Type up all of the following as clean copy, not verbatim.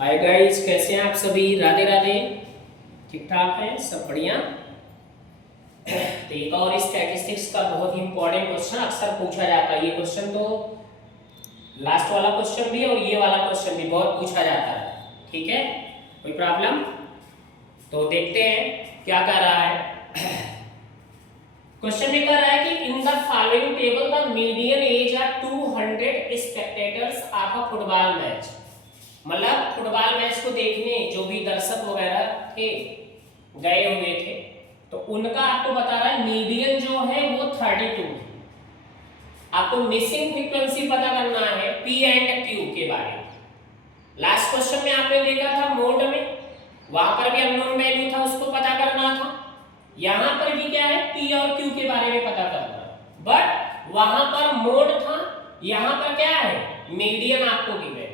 Hi guys, कैसे हैं आप सभी? राधे राधे। ठीक ठाक है, सब बढ़िया। तो एक और स्टैटिस्टिक्स का बहुत ही इंपॉर्टेंट क्वेश्चन अक्सर पूछा जाता है। ये क्वेश्चन तो लास्ट वाला क्वेश्चन भी और ये वाला क्वेश्चन भी बहुत पूछा जाता है। ठीक है, कोई प्रॉब्लम? तो देखते हैं क्या कर रहा है। क्वेश्चन में कह रहा है कि in the following table the median age of 200 spectators of a football match. मतलब फुटबॉल मैच को देखने जो भी दर्शक वगैरह थे, गए हुए थे, तो उनका आपको बता रहा है मीडियन जो है वो 32 है। आपको मिसिंग फ्रीक्वेंसी पता करना है पी एंड क्यू के बारे में। लास्ट क्वेश्चन में आपने देखा था मोड में, वहां पर भी अननोन वैल्यू था, उसको पता करना था। यहां पर भी क्या है, पी और क्यू के बारे में पता करना है। बट वहां पर मोड था, यहां पर क्या है, मीडियन आपको गिवन है।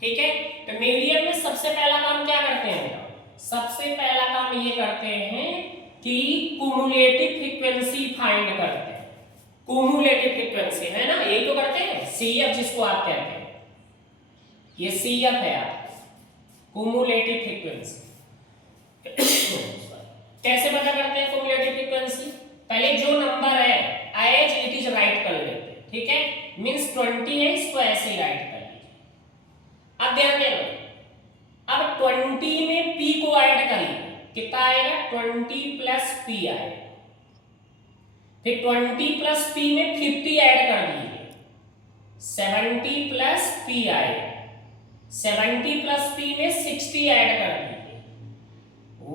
ठीक है, तो मीडियन में सबसे पहला काम क्या करते हैं? सबसे पहला काम ये करते हैं कि कुमुलेटिव फ्रीक्वेंसी फाइंड करते हैं। कुमुलेटिव फ्रीक्वेंसी है ना, यही तो करते हैं, सीएफ जिसको आप कहते हैं, ये सीएफ है आपका, कुमुलेटिव फ्रीक्वेंसी। कैसे पता करते हैं कुमुलेटिव फ्रीक्वेंसी? पहले जो नंबर है एज इट इज राइट कर लेते हैं। ठीक है, मींस 20 है, इसको ऐसे ही राइट कर लीजिए। अब ध्यान देना, अब 20 में p को ऐड करिए, कितना आएगा? 20 प्लस p आएगा। फिर 20 प्लस p में 50 ऐड कर दीजिए, 70 प्लस p आएगा। 70 प्लस p में 60 ऐड कर दीजिए,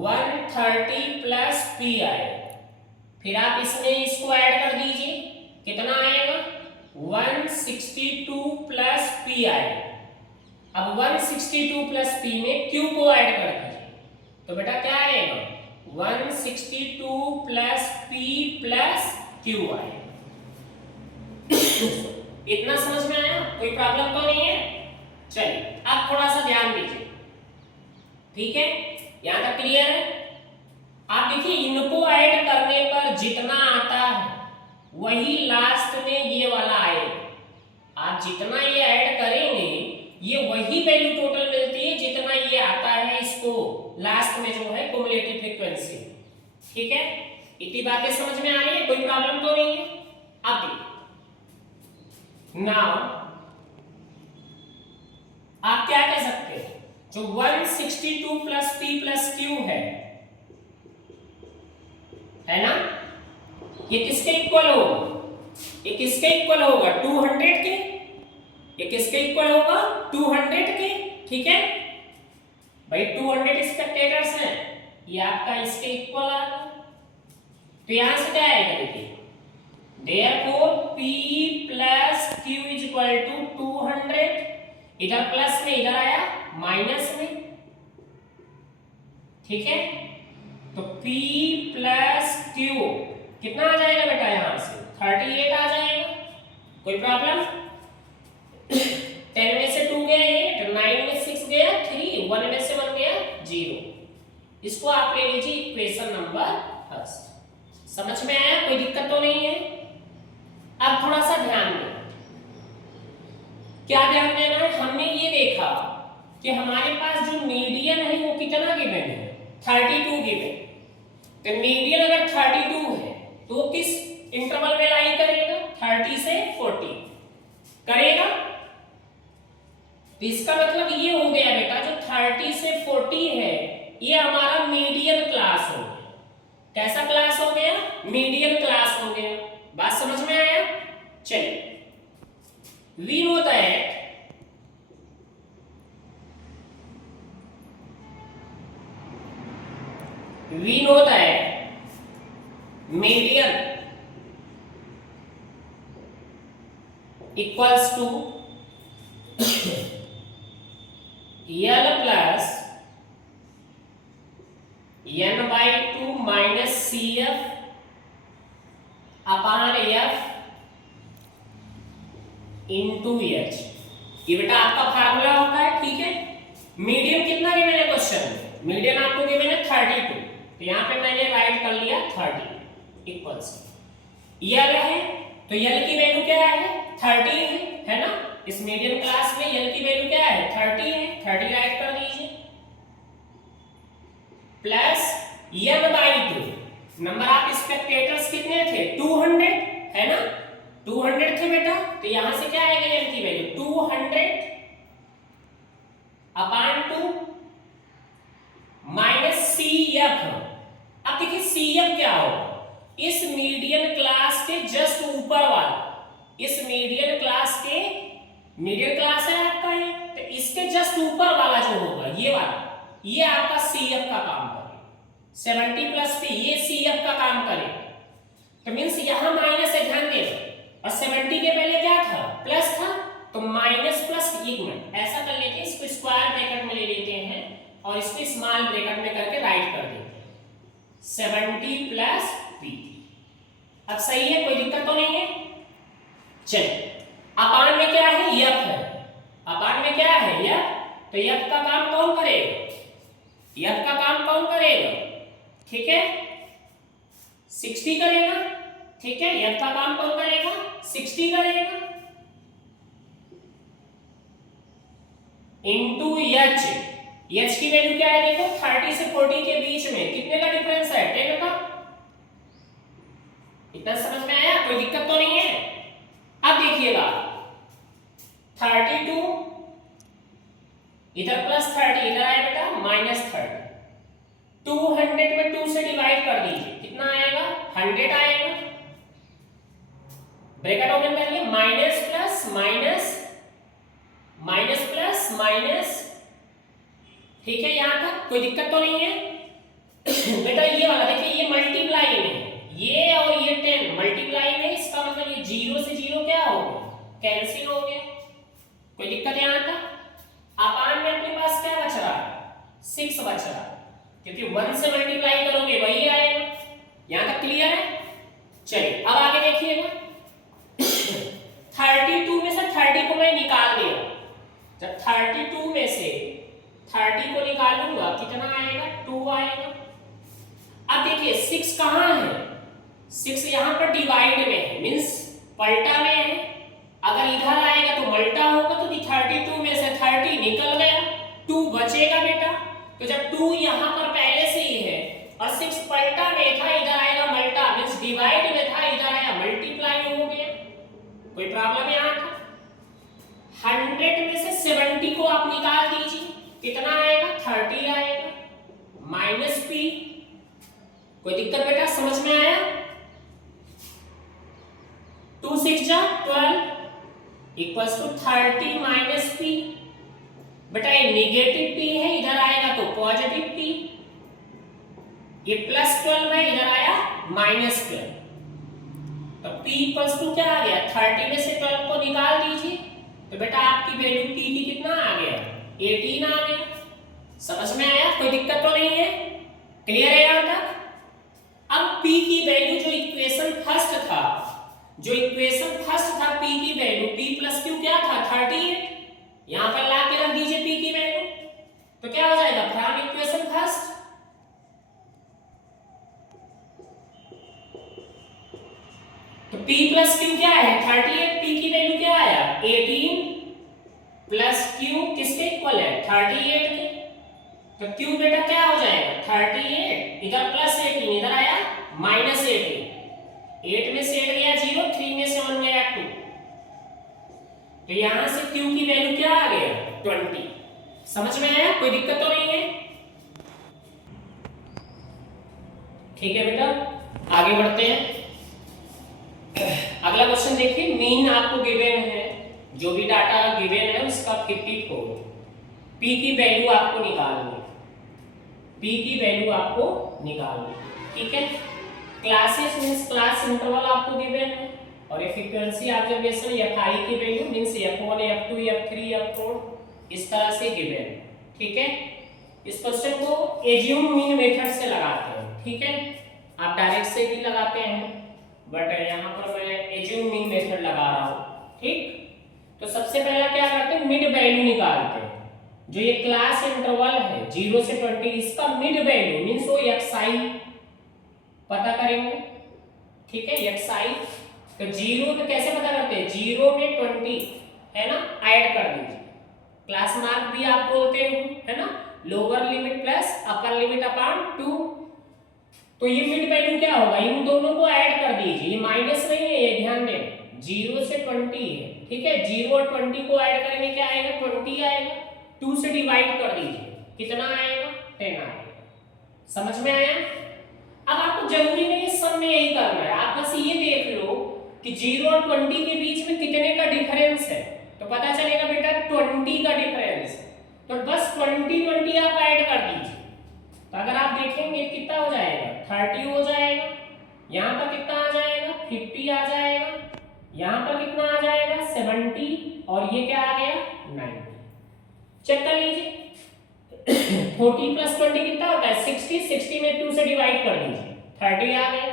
130 प्लस p आएगा। फिर आप इसमें इसको ऐड कर दीजिए, कितना आएगा? 162 प्लस p आएगा। अब 162 प्लस p में q को ऐड कर दीजिए, तो बेटा क्या आएगा? 162 प्लस p प्लस q आएगा। इतना समझ में आया? कोई प्रॉब्लम तो नहीं है? चलिए अब थोड़ा सा ध्यान दीजिए। ठीक है, यहां तक क्लियर है? आप देखिए, इनको ऐड करने पर जितना आता है वही लास्ट में ये वाला आएगा। आप जितना ये ऐड करेंगे ये वही वैल्यू टोटल मिलती है जितना ये आता है इसको लास्ट में जो है कुमुलेटिव फ्रीक्वेंसी। ठीक है, इतनी बातें समझ में आ रही है? कोई प्रॉब्लम तो नहीं है? अब देखिए, नाउ आप क्या कह सकते हैं, जो 162 प्लस p प्लस q है ना, ये किसके इक्वल होगा? ये किसके इक्वल होगा? 200 के। ये किसके इक्वल होगा? 200 के। ठीक है भाई, 200 स्पेक्टेटर्स हैं, ये आपका इसके इक्वल आ गया। तो यहां से क्या आएगा? देखिए, therefore p plus q is equal to 200। इधर प्लस में, इधर आया माइनस में। ठीक है, तो p प्लस q कितना आ जाएगा बेटा? यहां से 38 आ जाएगा। कोई प्रॉब्लम? 10 में से 2 गया 8, 9 में 6 गया 3, 1 में से 1 गया 0। इसको आप ले लीजिए इक्वेशन नंबर फर्स्ट। समझ में आया? कोई दिक्कत तो नहीं है? अब थोड़ा सा ध्यान दें। क्या ध्यान देना है? हमने ये देखा कि हमारे पास जो मीडियन है वो कितना गिवन है? 32 गिवन। तो मीडियन अगर 32 है तो किस इंटरवल में लाई करेगा? 30 से 40 करेगा। तो इसका मतलब ये हो गया बेटा, जो 30 से 40 है ये हमारा मीडियन क्लास हो गया। कैसा क्लास हो गया? मीडियन क्लास हो गया। बात समझ में आया? चलिए, we know that median equals to L plus n by 2 minus CF upon F into H। ये बेटा आपका फार्मूला होता है। ठीक है, मीडियन कितना गिवन है क्वेश्चन में? मीडियन आपको गिवन है 32, तो यहां पे मैंने राइट कर लिया 30 इक्वल्स यल है। तो यल की वैल्यू क्या है? 30 है ना। इस मीडियन क्लास में यल की वैल्यू क्या है? 30 है। 30 राइट कर दिया। Plus n/2। Number of spectators कितने थे? 200 है ना, 200 थे बेटा। तो यहां से क्या आएगा n की वैल्यू 200/2 माइनस CF। अब देखिए CF क्या होगा, इस मीडियन क्लास के जस्ट ऊपर वाला, इस मीडियन क्लास के, मीडियन क्लास है आपका ये, तो इसके जस्ट ऊपर वाला जो होगा ये वाला, ये आपका CF का काम करेगा। 70 प्लस P ये CF का काम करेगा। तो मींस यहां माइनस है, ध्यान देना, और 70 के पहले क्या था? प्लस था, तो माइनस प्लस, एक मिनट ऐसा कर लेते हैं, इसको स्क्वायर ब्रैकेट में ले लेते हैं और इसको स्मॉल ब्रैकेट में करके राइट कर देते हैं 70 प्लस P। अब सही है, कोई दिक्कत तो नहीं है। चलिए, अपान में क्या है? F है। अपान में क्या है? F। तो F का काम कौन करेगा? F का काम कौन करेगा? ठीक है, 60 करेगा। ठीक है, F का काम कौन करेगा? 60 करेगा इनटू H। H की वैल्यू क्या है? देखो 30 से 40 के बीच में कितने का डिफरेंस है? 10 का। इतना समझ में आया? कोई दिक्कत तो नहीं है। अब देखिएगा 32 इधर प्लस 30, इधर आया बेटा माइनस 30। 200 में 2 से डिवाइड कर दीजिए, कितना आएगा? 100 आएगा। ब्रैकेट ओपन करिए, minus plus minus, minus plus minus. ठीक है, यहां तक कोई दिक्कत तो नहीं है। बेटा ये वाला देखिए, ये मल्टीप्लाई में है, ये और ये 10 मल्टीप्लाई में, इसका मतलब ये 0 से 0 क्या हो गया? कैंसिल हो गया। कोई दिक्कत यहां तक? अपान में अपने पास क्या बच रहा है? 6 बच रहा है, क्योंकि 1 से मल्टीप्लाई करोगे वही आएगा। यहां तक क्लियर है? चलिए अब आगे देखिएगा 32 में से 30 को मैं निकाल दिया। जब 32 में से 30 को निकालूंगा कितना आएगा? 2 आएगा। अब देखिए 6 कहां है? 6 यहां पर डिवाइड में है, मींस पलटा में है। अगर इधर आएगा तो मल्टा होगा, तो 32 में से 30 निकल गया, 2 बचेगा बेटा। तो जब 2 यहां पर पहले से ही है और 6 पलटा में था, इधर आएगा मल्टा, मींस डिवाइड में था, इधर आया मल्टीप्लाई हो गया। कोई प्रॉब्लम यहां था? 100 में से 70 को आप निकाल दीजिए, कितना आएगा? 30 आएगा माइनस P। कोई दिक्कत बेटा? समझ में आया? 2 6 जा 12 इक्वल्स टू 30 माइनस P। बेटा ये नेगेटिव P है, इधर आएगा तो पॉजिटिव P। ये प्लस 12 है, इधर आया माइनस 12। तो P इक्वल्स टू क्या आ गया? 30 में से 12 को निकाल दीजिए, तो बेटा आपकी वैल्यू P की कितना आ गया? 18 आ गया। समझ में आया? कोई दिक्कत तो नहीं है? क्लियर है यहां तक? अब P की वैल्यू जो इक्वेशन फर्स्ट था, P की वैल्यू P प्लस Q क्या था? 38। यहां पर ला के रख दीजिए P की वैल्यू, तो क्या हो जाएगा? फ्रॉम इक्वेशन फर्स्ट तो P प्लस Q क्या है? 38। P की वैल्यू क्या आया? 18 प्लस Q किसके इक्वल है? 38 के। तो Q बेटा क्या हो जाएगा? 38, इधर प्लस 18, इधर आया माइनस 18। 8 में से 8 गया 0, 3 में से 1 गया 2। तो यहां से Q की वैल्यू क्या आ गया? 20। समझ में आया? कोई दिक्कत तो नहीं है? ठीक है बेटा, आगे बढ़ते हैं। अगला क्वेश्चन देखिए, मीन आपको गिवन है, जो भी डाटा गिवन है उसका 54। P की वैल्यू आपको निकालनी है, P की वैल्यू आपको निकालनी है। ठीक है, क्लासेस मींस क्लास इंटरवल आपको गिवन है, और ये फ्रीक्वेंसी ऑब्जर्वेशन Fi की value means F1 F2 F3 F4 इस तरह से गिवन है। ठीक है, इस क्वेश्चन को एज्यूम मीन मेथड से लगाते हैं। ठीक है, आप डायरेक्ट से भी लगाते हैं, बट यहाँ पर मैं एज्यूम मीन मेथड लगा रहा हूँ। ठीक, तो सबसे पहला क्या करते हैं? मिड वैल्यू निकालते हैं। जो ये क्लास इंटरवल है 0 से 20, इसका मिड वैल्यू मींस वो xi पता करेंगे। ठीक है, xi तो 0 में कैसे पता करते हैं? 0 में 20 है ना, ऐड कर दीजिए। क्लास मार्क भी आप बोलते हो, है ना, lower limit plus upper limit upon 2। तो ये मिड वैल्यू क्या होगा, इन दोनों को ऐड कर दीजिए, ये माइनस नहीं है, ये ध्यान दें, 0 से 20 है, ठीक है, 0 और 20 को ऐड करेंगे क्या आएगा, 20 आएगा, 2 से डिवाइड कर दीजिए, कितना आएगा, 10 आएगा। समझ में आया? अब आपको जरूरी नहीं सब में यही करना है, आप बस ये देख लो कि 0 और 20 के बीच में कितने का डिफरेंस है, तो पता चलेगा बेटा 20 का डिफरेंस है, तो बस 20 आप ऐड कर दीजिए। तो अगर आप देखेंगे कितना हो जाएगा, 30 हो जाएगा, यहाँ पर कितना आ जाएगा, 50 आ जाएगा, यहाँ पर कितना आ जाएगा, 70, और ये क्या आ गया, 90। चेक कर लीजिए 40 प्लस 20 कितना होता है, 60, 60 में 2 से डिवाइड कर दीजिए, 30 आ गया,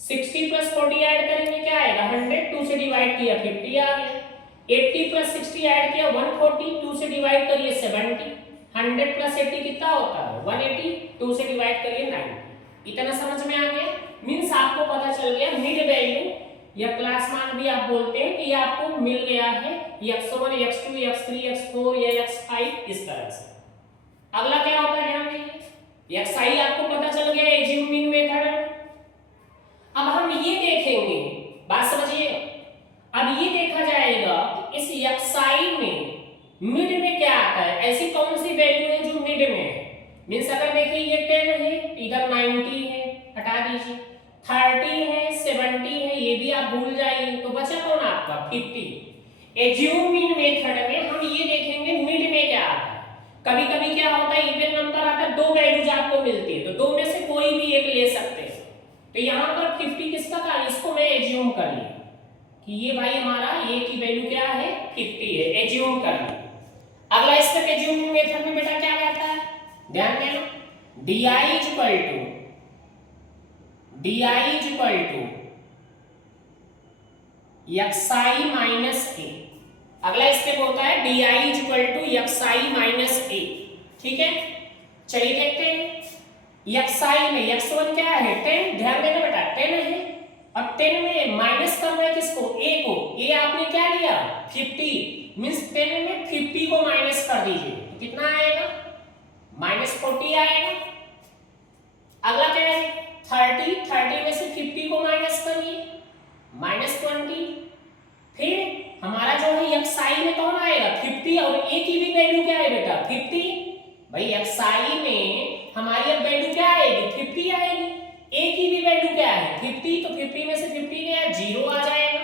60 प्लस 40 ऐड करेंगे क्या आएगा, 100, 2 से डिवाइड किया 50 आ गया, 80 प्लस 60 ऐड किया 140, 2 से डिवाइड करिए 70, 100 प्लस 80 कितना होता है 180, 2 से डिवाइड करिए 90। इतना समझ में आ गया, मींस आपको पता चल गया मिड वैल्यू या क्लास मान भी आप बोलते हैं कि ये आपको मिल गया है x1, x2, x3, x4 या x5 इस तरह से। अगला क्या होता है ध्यान दीजिए, xi आपको पता चल गया एज्यूम मीन मेथड। अब हम ये देखेंगे, बात समझिए, अब ये देखा जाएगा कि इस xi में मिड में क्या आता है, ऐसी कौन सी वैल्यू है जो मिड में है। मींस अगर देखिए ये 10 है, इधर 90 है, हटा दीजिए, 30 है, 70 है, ये भी आप भूल जाइए, तो बचा कौन आपका 50। एज्यूम मीन मेथड में हम ये देखेंगे मिड में क्या आता है। कभी कभी क्या होता है, इवन नंबर आता है, दो वैल्यूज आपको मिलती है, तो दो में से कोई भी एक ले सकते हैं। तो यहाँ पर 50 किसका था, इसको मैं एज्यूम कर लिया कि ये भाई हमारा ये की वैल्यू क्या है, 50 है, एज्यूम कर लिया। अगला स्टेप एज्यूमिंग मेथड में बेटा क्या रहता है, ध्यान देना, di is equal to xi minus a. अगला स्टेप होता है di is equal to xi minus a, ठीक है। चलिए देखते हैं xi में x1 क्या है 10, ध्यान देना बेटा 10 है, और 10 में माइनस करना है किसको, a को, a आपने क्या लिया 50, मींस 10 में 50 को माइनस कर दीजिए, तो कितना आएगा -40 आएगा। अगला क्या है 30 में से 50 को माइनस करिए -20, फिर हमारा जो है xi में कौन आएगा 50, और a की भी वैल्यू क्या है बेटा 50। भाई xi में हमारी अब वैल्यू क्या आएगी 50 आएगी, a की भी वैल्यू क्या है 50, तो 50 में से 50 गया 0 आ जाएगा।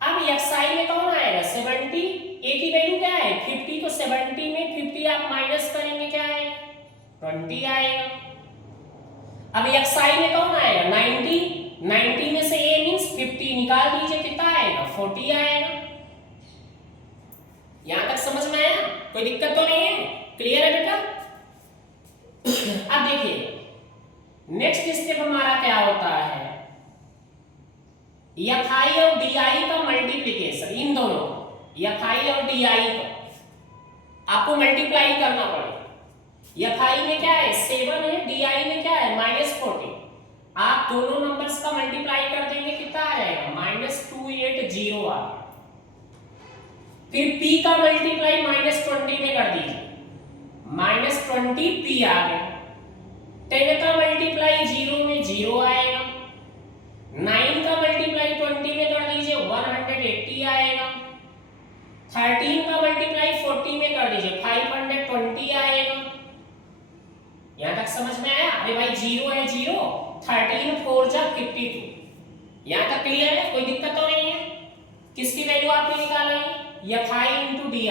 अब xi में कौन आएगा 70, a की वैल्यू क्या है 50, तो 70 में 50 आप माइनस करेंगे क्या आएगा 20 आएगा। अब xi में कौन आएगा 90, 90 में से a मींस 50 निकाल दीजिए, कितना आएगा 40 आएगा। यहां तक समझ में आया, कोई दिक्कत तो नहीं है, क्लियर है बेटा। अब देखिए नेक्स्ट स्टेप हमारा क्या होता है, fi और di का मल्टीप्लिकेशन, इन दोनों fi और di को आपको मल्टीप्लाई करना पड़ेगा। fi में क्या है 7 है, di में क्या है -40, आप दोनों नंबर्स का मल्टीप्लाई कर देंगे कितना आ जाएगा -280 आ गया। फिर p का मल्टीप्लाई -20 में कर दीजिए, -20p आ गया। 10 का मल्टीप्लाई 0 में 0 आएगा, 9 का मल्टीप्लाई 20 में कर दीजिए 180 आएगा, 13 का मल्टीप्लाई 40 में कर दीजिए 520 आएगा। यहां तक समझ में आया? अरे भाई 0 है 0, 13 4 जा 52। यहां तक क्लियर है, कोई दिक्कत तो नहीं है। किसकी वैल्यू आपने निकाला है fi into di,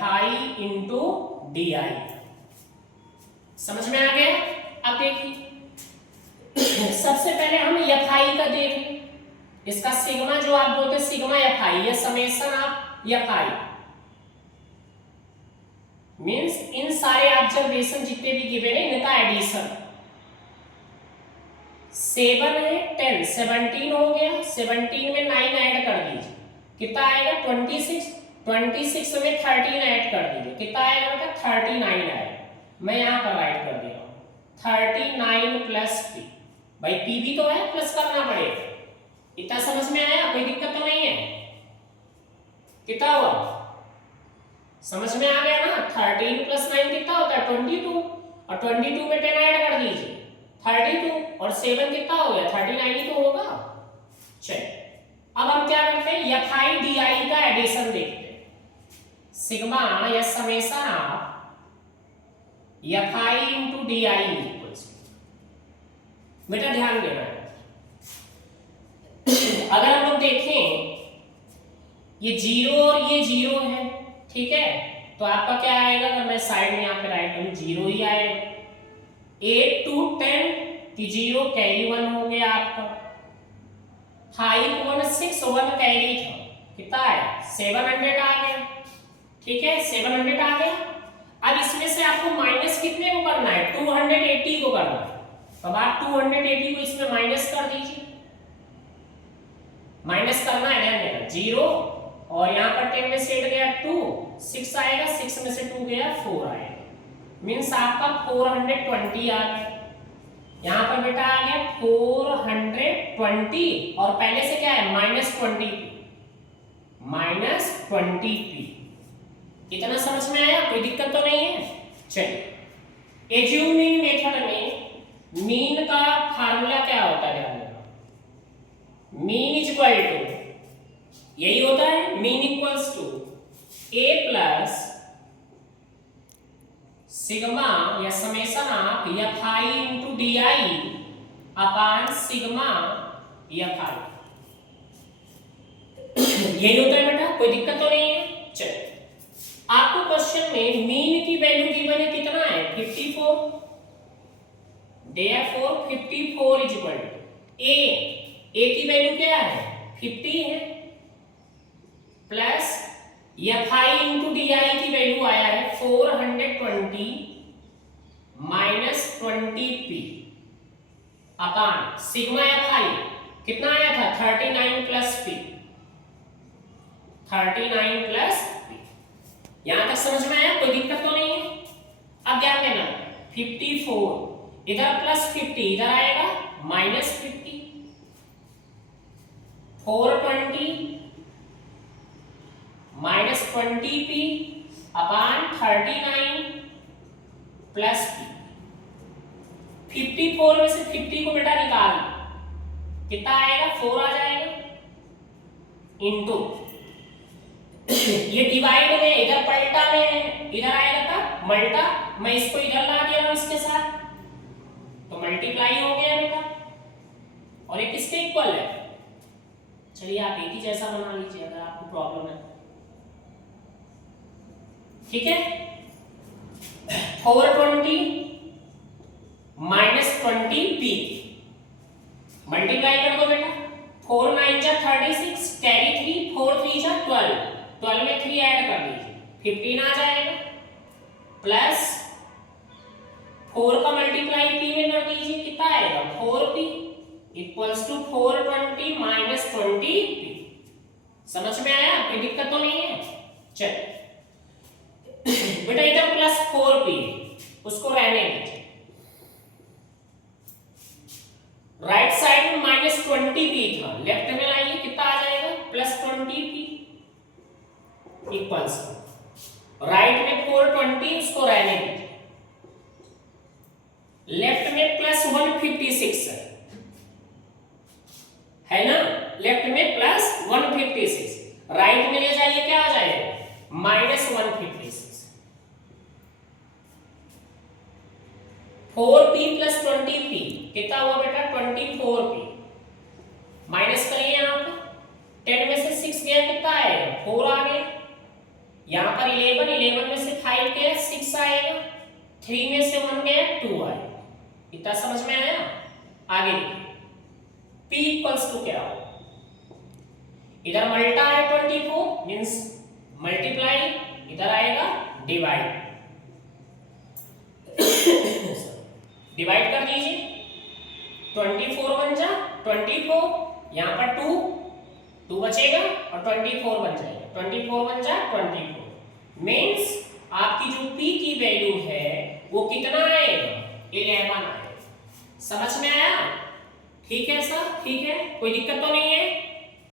fi into di, समझ में आ गया। अब देखिए सबसे पहले हम fi का देख लें, इसका सिग्मा जो आप बोलते हैं सिग्मा fi या समेशन ऑफ fi, मींस इन सारे ऑब्जर्वेशन जितने भी गिवन है इनका एडिशन। 7 है 10, 17 हो गया, 17 में 9 ऐड कर दीजिए कितना आएगा 26, 26 में 13 ऐड कर दीजिए कितना आएगा बेटा 39 आएगा। मैं यहाँ पर राइट कर दे रहा हूँ 39 प्लस p, भाई p भी तो है प्लस करना पड़ेगा। इतना समझ में आया, कोई दिक्कत तो नहीं है। कितना हुआ समझ में आ गया ना, 13 प्लस 9 कितना होता है 22, और 22 में 10 ऐड कर दीजिए 32, और 7 कितना हो गया 39 ही तो होगा। चलिए अब हम क्या करते हैं, एफ आई डी आई का एडिशन देखते हैं। सिग्मा या summation of f I into D I equals, बेटा ध्यान देना है। अगर हम लोग देखें ये 0 और ये 0 है, ठीक है, तो आपका क्या आएगा, अगर मैं साइड में यहाँ पे राइट करूं 0 ही आएगा। 8 to 10 की 0 कैरी 1 हो गया आपका, 5 1 6 1 कैरी था, कितना आया 700 आ गया, ठीक है 700 आ गया। अब इसमें से आपको माइनस कितने को करना है 280 को करना है, अब आप 280 को इसमें माइनस कर दीजिए, माइनस करना है ध्यान देना 0, और यहाँ पर 10 में से 8 गया 2, 6 आएगा, 6 में से 2 गया 4 आएगा, मीन्स आपका 420 आ गया। यहाँ पर बेटा आ गया 420, और पहले से क्या है -20p। इतना समझ में आया, कोई दिक्कत तो नहीं है। चलिए एज्यूमिंग मेथड में मीन का फार्मूला क्या होता है ध्यान देना, मीन इज इक्वल टू, यही होता है mean equals to a plus sigma या summation of f I into D i upon sigma F i, यही होता है बेटा, कोई दिक्कत तो नहीं है। चलिए आपको क्वेश्चन में मीन की वैल्यू गिवन है, कितना है 54, therefore 54 is equal to a की वैल्यू क्या है 50 है, plus F I into D I की वैल्यू आया है 420 minus 20p upon sigma F I कितना आया था 39 प्लस p, 39 प्लस p। यहां तक समझ में आया, कोई दिक्कत तो नहीं है। अब क्या करना 54 इधर प्लस 50 इधर आएगा minus 50, 420 minus 20p upon 39 plus p। 54 में से 50 को बेटा निकाल, कितना आएगा 4 आ जाएगा, इनटू ये डिवाइड में इधर पलटा में है, इधर आएगा था मल्टा, मैं इसको इधर ला दिया हूं इसके साथ, तो मल्टीप्लाई हो गया बेटा, और ये किसके इक्वल है, चलिए आप एक ही जैसा बना लीजिए अगर आपको प्रॉब्लम है, ठीक है। 420 माइनस 20p मल्टीप्लाई कर दो बेटा, 4 9 जा 36 कैरी 3, 4 3 जा 12, 12 में 3 ऐड कर दीजिए 15 आ जाएगा, प्लस 4 का मल्टीप्लाई p में कर दीजिए, कितना आएगा 4p equals to 420 minus 20p। समझ में आया, कोई दिक्कत तो नहीं है। चलिए बेटा इधर प्लस 4p उसको रहने दीजिए, राइट साइड में माइनस 20p था, लेफ्ट में लाइए कितना आ जाएगा प्लस 20p इक्वल्स, राइट में 420 उसको रहने दीजिए, लेफ्ट में प्लस 156 है ना, लेफ्ट में प्लस 156, राइट में ले जाइए क्या आ जाएगा माइनस 156, 4p प्लस 20p कितना हुआ बेटा 24p, माइनस करिए यहाँ पे 10 में से 6 गया कितना आएगा 4 आ गया, यहाँ पर 11 में से 5 गया 6 आएगा, 3 में से 1 गया 2 आएगा, इतना समझ में आया। आगे p इक्वल्स टू क्या हो, इधर मल्टा है 24 मींस मल्टीप्लाई, इधर आएगा डिवाइड, डिवाइड कर दीजिए 24 बन जा 24, यहाँ पर 2 बचेगा और 24 बन जाएगा, 24 बन जा 24 मींस आपकी जो p की वैल्यू है वो कितना आएगा 11 आएगा। समझ में आया, ठीक है सर, ठीक है, कोई दिक्कत तो नहीं है।